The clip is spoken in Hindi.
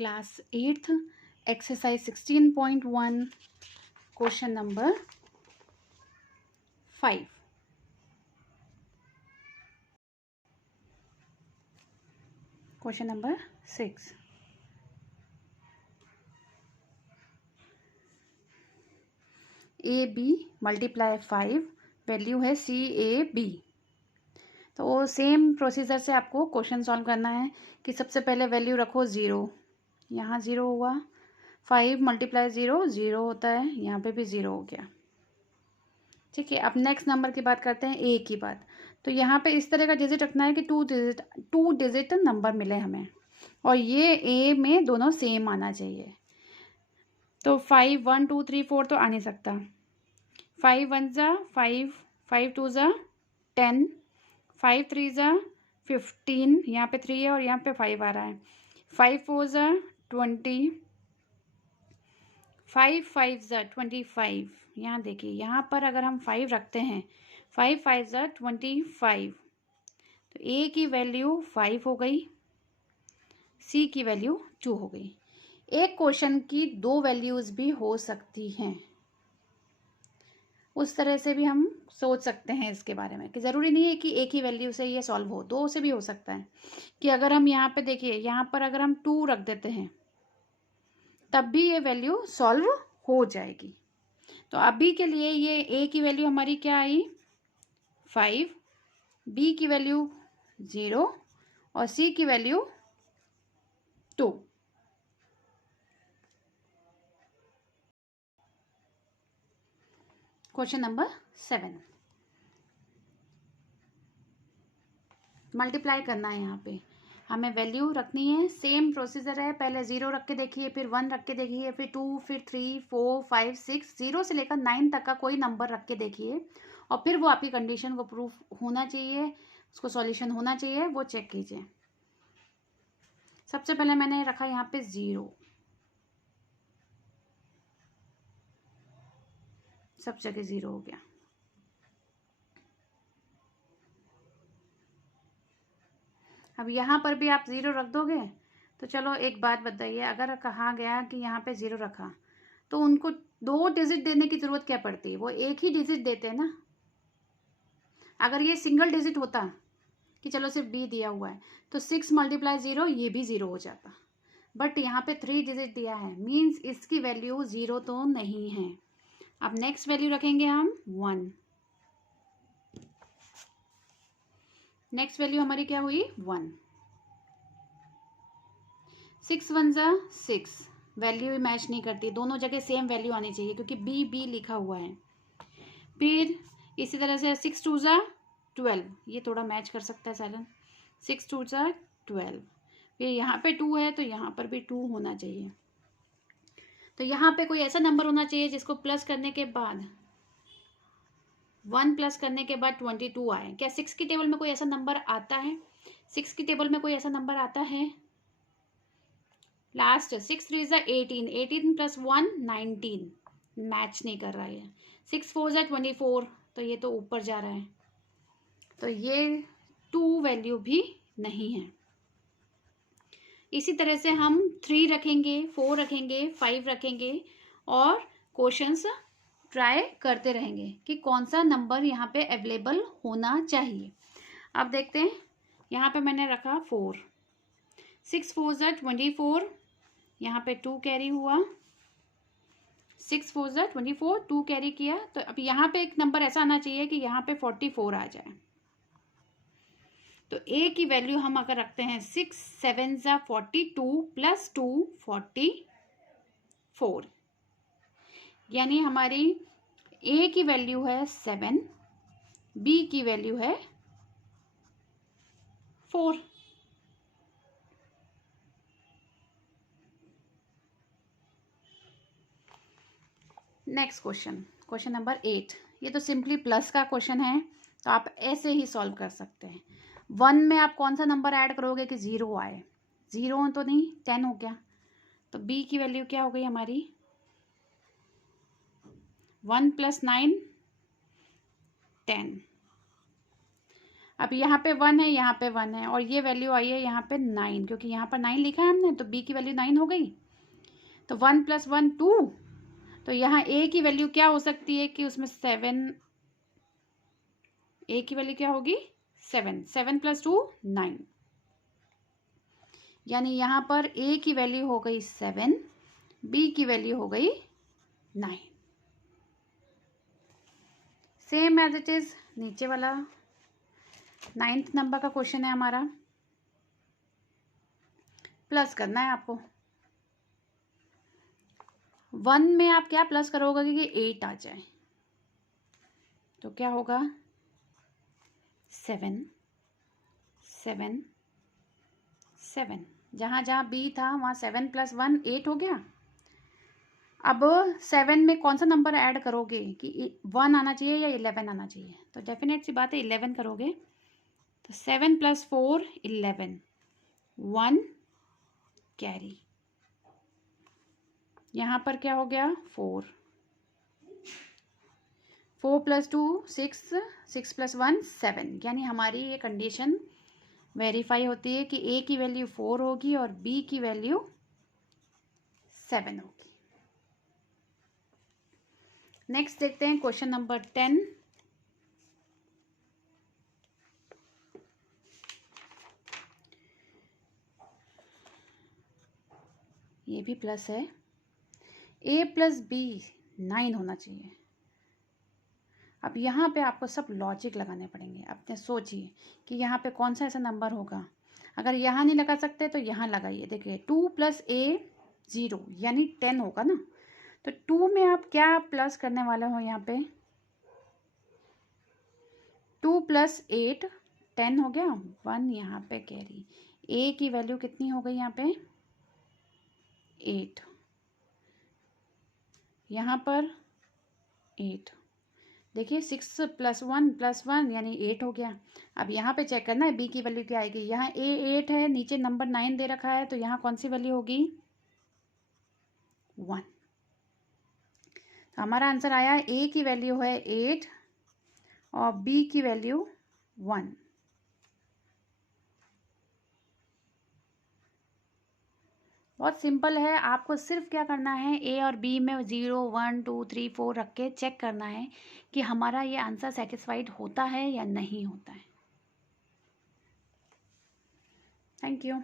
Class 8th exercise 16.1 question number 5. Question number 6. A B multiply 5 value है सी ए बी. तो सेम प्रोसीजर से आपको क्वेश्चन सॉल्व करना है कि सबसे पहले वैल्यू रखो 0. यहाँ 0 हुआ. 5 मल्टीप्लाई 0 0 होता है. यहाँ पे भी 0 हो गया. ठीक है. अब नेक्स्ट नंबर की बात करते हैं, ए की बात. तो यहाँ पे इस तरह का डिजिट रखना है कि टू डिजिट नंबर मिले हमें, और ये ए में दोनों सेम आना चाहिए. तो 5 1 2 3 4 तो आ नहीं सकता. 5 1 ज़ा 5, 5 2 ज़ा 10, 5 3 ज़ा 15, यहाँ पे 3 है और यहाँ पे 5 आ रहा है. 5 4 ज़ा 20, 5 5 ज़ा 25. यहाँ देखिए, यहाँ पर अगर हम 5 रखते हैं, 5 5 ज़ा 25, तो ए की वैल्यू 5 हो गई, सी की वैल्यू 2 हो गई. एक क्वेश्चन की दो वैल्यूज़ भी हो सकती हैं. उस तरह से भी हम सोच सकते हैं इसके बारे में कि ज़रूरी नहीं है कि एक ही वैल्यू से ये सॉल्व हो, दो से भी हो सकता है. कि अगर हम यहाँ पे देखिए, यहाँ पर अगर हम 2 रख देते हैं तब भी ये वैल्यू सॉल्व हो जाएगी. तो अभी के लिए ये ए की वैल्यू हमारी क्या आई, 5, बी की वैल्यू 0 और सी की वैल्यू 2. Question number 7. मल्टीप्लाई करना है. यहाँ पे हमें वैल्यू रखनी है. सेम प्रोसीजर है. पहले 0 रख के देखिए, फिर 1 रख के देखिए, फिर 2, फिर 3 4 5 6, 0 से लेकर 9 तक का कोई नंबर रख के देखिए, और फिर वो आपकी कंडीशन को प्रूफ होना चाहिए, उसको सॉल्यूशन होना चाहिए, वो चेक कीजिए. सबसे पहले मैंने रखा यहाँ पे 0. सब जगह 0 हो गया. अब यहाँ पर भी आप 0 रख दोगे. तो चलो एक बात बताइए, अगर कहा गया कि यहाँ पे 0 रखा तो उनको 2 डिजिट देने की ज़रूरत क्या पड़ती है, वो एक ही डिजिट देते हैं ना. अगर ये सिंगल डिजिट होता कि चलो सिर्फ बी दिया हुआ है तो 6 मल्टीप्लाई 0 ये भी 0 हो जाता. बट यहाँ पे 3 डिजिट दिया है, मीन्स इसकी वैल्यू 0 तो नहीं है. अब नेक्स्ट वैल्यू रखेंगे हम 1. नेक्स्ट वैल्यू हमारी क्या हुई, 1. 6 1 ज़ा 6, वैल्यू मैच नहीं करती. दोनों जगह सेम वैल्यू आनी चाहिए क्योंकि बी बी लिखा हुआ है. फिर इसी तरह से 6 2 ज़ा 12, ये थोड़ा मैच कर सकता है सालन. 6 2 ज़ा 12. फिर यहाँ पे 2 है तो यहाँ पर भी 2 होना चाहिए. तो यहाँ पे कोई ऐसा नंबर होना चाहिए जिसको प्लस करने के बाद 1 प्लस करने के बाद 22 आए. क्या 6 की टेबल में कोई ऐसा नंबर आता है? 6 की टेबल में कोई ऐसा नंबर आता है? लास्ट 6 3 ज़ा 18, 18 प्लस 1 19, मैच नहीं कर रहा है. 6 4 ज़ा 24, तो ये तो ऊपर जा रहा है. तो ये 2 वैल्यू भी नहीं है. इसी तरह से हम 3 रखेंगे, 4 रखेंगे, 5 रखेंगे और क्वेश्चंस ट्राई करते रहेंगे कि कौन सा नंबर यहाँ पे अवेलेबल होना चाहिए. अब देखते हैं. यहाँ पे मैंने रखा 4. 6 4 ज़ा 24, यहाँ पे 2 कैरी हुआ. 6 4 ज़ा 24, 2 कैरी किया. तो अब यहाँ पे एक नंबर ऐसा आना चाहिए कि यहाँ पे 44 आ जाए. तो ए की वैल्यू हम अगर रखते हैं 6 7 ज़ा 42 प्लस 2 44, यानी हमारी ए की वैल्यू है 7, बी की वैल्यू है 4. Next question, question number 8. ये तो सिंपली प्लस का क्वेश्चन है, तो आप ऐसे ही सॉल्व कर सकते हैं. 1 में आप कौन सा नंबर ऐड करोगे कि 0 आए? 0 तो नहीं, 10 हो गया. तो बी की वैल्यू क्या हो गई हमारी, 1 प्लस 9 10. अब यहाँ पे 1 है, यहाँ पे 1 है, और ये वैल्यू आई है यहाँ पे 9, क्योंकि यहाँ पर 9 लिखा है हमने, तो b की वैल्यू 9 हो गई। तो 1 + 1 2, तो यहाँ a की वैल्यू क्या हो सकती है कि उसमें 7, a की वैल्यू क्या होगी 7, 7 + 2 9, यानी यहाँ पर a की वैल्यू हो गई 7, b की वैल्यू हो गई 9। सेम एज इट इज नीचे वाला 9th नंबर का क्वेश्चन है हमारा। प्लस करना है आपको। 1 में आप क्या प्लस करोगे कि 8 आ जाए, तो क्या होगा 7 7 7, जहाँ जहाँ b था वहाँ 7 + 1 8 हो गया। अब 7 में कौन सा नंबर ऐड करोगे कि 1 आना चाहिए या 11 आना चाहिए, तो डेफिनेट सी बात है 11 करोगे। तो 7 + 4 11, 1 कैरी, यहाँ पर क्या हो गया 4, 4 + 2 6, 6 + 1 7, यानी हमारी ये कंडीशन वेरीफाई होती है कि a की वैल्यू 4 होगी और b की वैल्यू 7 होगी। नेक्स्ट देखते हैं क्वेश्चन नंबर 10। ये भी प्लस है। a + b 9 होना चाहिए। अब यहाँ पे आपको सब लॉजिक लगाने पड़ेंगे। अपने सोचिए कि यहाँ पे कौन सा ऐसा नंबर होगा। अगर यहाँ नहीं लगा सकते तो यहाँ लगाइए। देखिए 2 + a 0 यानी 10 होगा ना। तो 2 में आप क्या प्लस करने वाले हो, यहाँ पे 2 + 8 10 हो गया, 1 यहाँ पे कैरी। a की वैल्यू कितनी हो गई यहाँ पे 8, यहाँ पर 8। देखिए 6 + 1 + 1 यानी 8 हो गया। अब यहाँ पे चेक करना है b की वैल्यू क्या आएगी। यहाँ a 8 है, नीचे नंबर 9 दे रखा है, तो यहाँ कौन सी वैल्यू होगी 1। तो हमारा आंसर आया a की वैल्यू है 8 और b की वैल्यू 1। बहुत सिंपल है। आपको सिर्फ क्या करना है, a और b में 0 1 2 3 4 रख के चेक करना है कि हमारा ये आंसर सेटिस्फाइड होता है या नहीं होता है। Thank you.